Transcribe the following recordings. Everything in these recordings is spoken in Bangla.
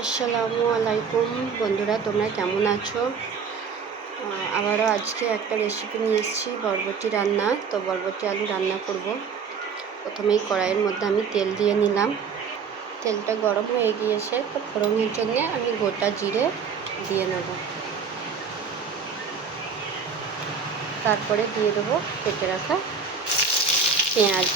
আসসালামু আলাইকুম বন্ধুরা, তোমরা কেমন আছো? আবারও আজকে একটা রেসিপি নিয়ে এসেছি, বরবটি রান্না। তো বরবটি আলু রান্না করব। প্রথমেই কড়াইয়ের মধ্যে আমি তেল দিয়ে নিলাম। তেলটা গরম হয়ে গিয়েছে, তো ফোড়নের জন্য আমি গোটা জিরে দিয়ে নেব। তারপরে দিয়ে দেবো কেটে রাখা পেঁয়াজ।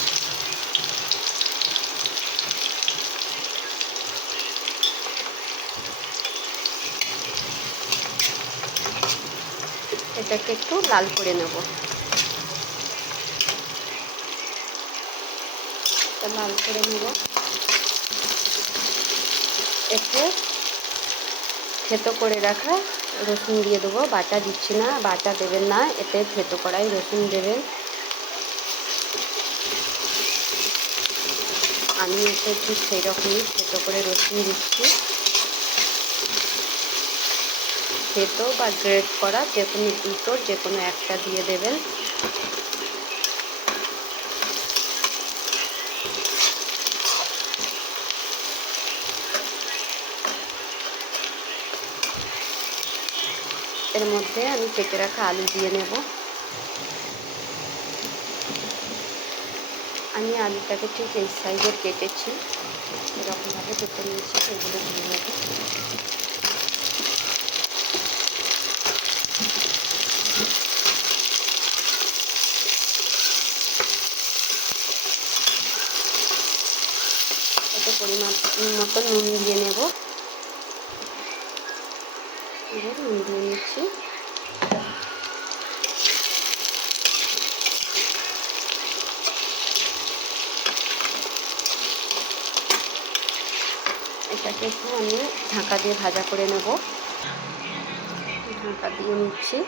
এটাকে একটু লাল করে নেব। লাল করে নেব। এতে থেতো করে রাখা রসুন দিয়ে দেবো। বাটা দিচ্ছি না, বাটা দেবেন না, এতে থেতো করাই রসুন দেবেন। আমি এতে ঠিক সেই রকমই থেতো করে রসুন দিচ্ছি। থেতো বা গ্রেট করা যে কোনো একটা দিয়ে দেবেন। এর মধ্যে আমি কেটে রাখা আলু দিয়ে নেব। আমি আলুটাকে ঠিক এই সাইজের কেটেছি, এরকমভাবে কেটে নিয়েছি। এগুলো দিয়ে নেব। এতে পরিমাণ মতো নুন দিয়ে নেব। এবার নুন দিয়ে নিচ্ছি। এটাকে একটু আমি ঢাকা দিয়ে ভাজা করে নেব। ঢাকা দিয়ে নিচ্ছি।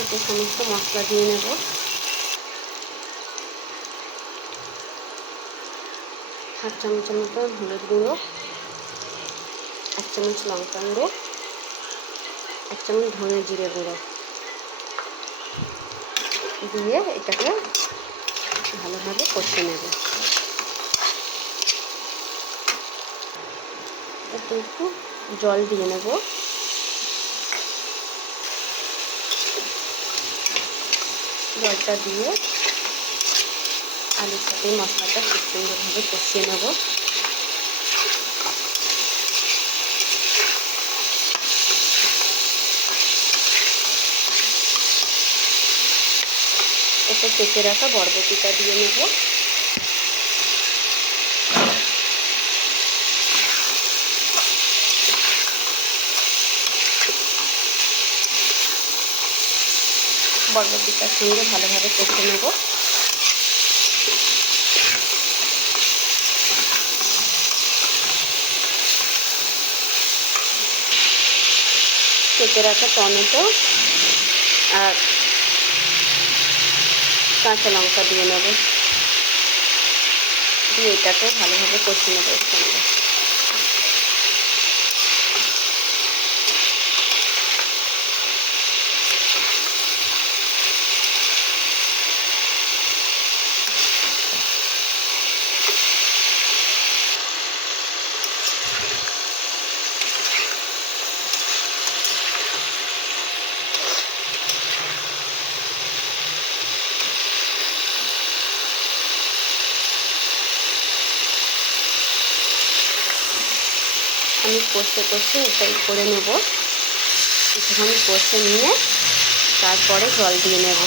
এতে সমস্ত মশলা দিয়ে নেব। হাফ চামচের মতো হলুদ গুঁড়ো, 1 চামচ লঙ্কা গুঁড়ো, 1 চামচ ধনে জিরে গুঁড়ো দিয়ে এটাকে ভালোভাবে কষে নেব। এতে একটু জল দিয়ে নেব। জলটা দিয়ে আলুর সাথে মশলাটা খুব সুন্দরভাবে কষিয়ে নেব। এতে কেটে রাখা বরবটিটা দিয়ে নেব। বরবটিটার সঙ্গে ভালোভাবে কষে নেব। কেটে রাখা টমেটো আর কাঁচা লঙ্কা দিয়ে নেব। দিয়ে এটাকে ভালোভাবে কষিয়ে নেব এর সঙ্গে। আমি কষে এটাই করে নেব। কিছুক্ষণ কষে নিয়ে তারপরে জল দিয়ে নেব।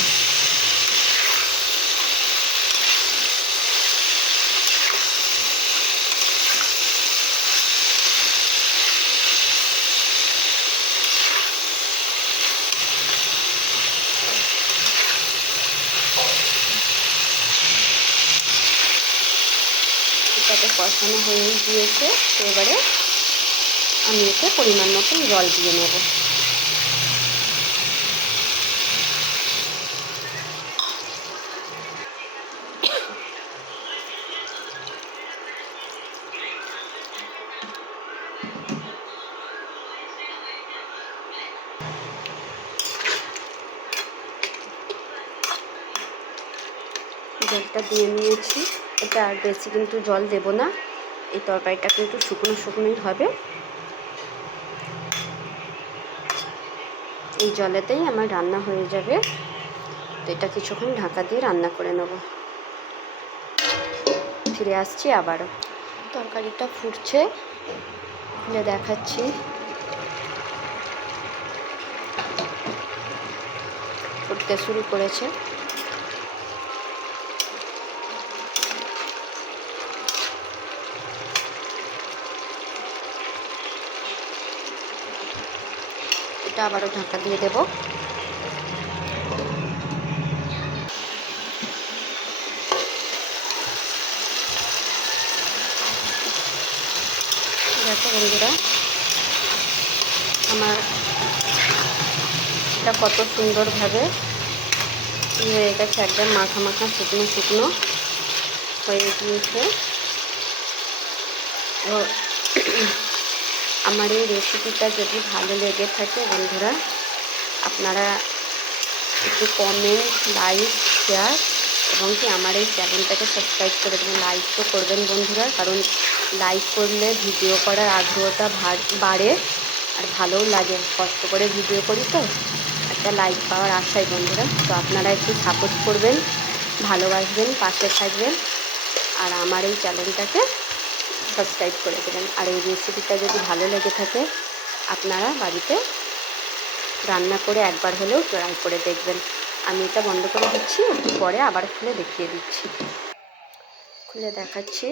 সাথে কষানো হয়ে গিয়েছে। তো এবারে আমি এতে পরিমাণ মতন জল দিয়ে নেব। জলটা দিয়ে নিয়েছি। এটা আর বেশি কিন্তু জল দেব না, এই তরকারিটা কিন্তু শুকনো শুকনোই হবে। এই জলেতেই আমার রান্না হয়ে যাবে। তো এটা কিছুক্ষণ ঢাকা দিয়ে রান্না করে নেব। ফিরে আসছি আবারও। তরকারিটা ফুটছে, খুলে দেখাচ্ছি। ফুটতে শুরু করেছে। এটা আবারও ঢাকা দিয়ে দেব। দেখো বন্ধুরা, আমার এটা কত সুন্দরভাবে হয়ে গেছে, একদম মাখা মাখা শুকনো শুকনো হয়ে গিয়েছে। তো আমার এই রেসিপিটা যদি ভালো লেগে থাকে বন্ধুরা, আপনারা একটু কমেন্ট, লাইক, শেয়ার এবং কি আমার এই চ্যানেলটাকে সাবস্ক্রাইব করে দেবেন। লাইক তো করবেন বন্ধুরা, কারণ লাইক করলে ভিডিও করার আগ্রহটা বাড়ে আর ভালোও লাগে। কষ্ট করে ভিডিও করি তো একটা লাইক পাওয়ার আশায় বন্ধুরা। তো আপনারা একটু সাপোর্ট করবেন, ভালোবাসবেন, পাশে থাকবেন আর আমার এই চ্যানেলটাকে সাবস্ক্রাইব করে দেবেন। আর এই রেসিপিটা যদি ভালো লেগে থাকে আপনারা বাড়িতে রান্না করে একবার হলেও ট্রাই করে দেখবেন। আমি এটা বন্ধ করে দিচ্ছি, একটু পরে আবার খুলে দেখিয়ে দিচ্ছি। খুলে দেখাচ্ছি।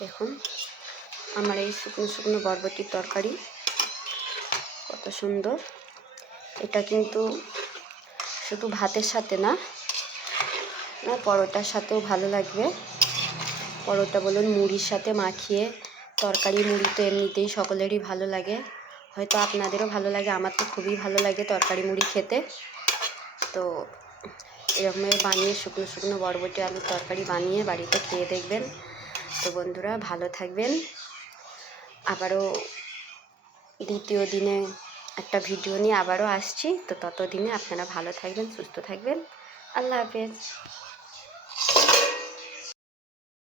দেখুন আমার এই শুকনো শুকনো বরবটির তরকারি কত সুন্দর। এটা কিন্তু শুধু ভাতের সাথে না, পরোটার সাথেও ভালো লাগবে। পরোটা বলুন, মুড়ির সাথে মাখিয়ে তরকারি, মুড়ি তো এমনিতেই সকলেরই ভালো লাগে, হয়তো আপনাদেরও ভালো লাগে। আমার তো খুবই ভালো লাগে তরকারি মুড়ি খেতে। তো এরকমভাবে বানিয়ে শুকনো শুকনো বরবটি আলুর তরকারি বানিয়ে বাড়িতে খেয়ে দেখবেন। তো বন্ধুরা ভালো থাকবেন। আবারও দ্বিতীয় দিনে একটা ভিডিও নিয়ে আবারও আসছি। তো ততদিনে আপনারা ভালো থাকবেন, সুস্থ থাকবেন। আল্লাহ হাফেজ।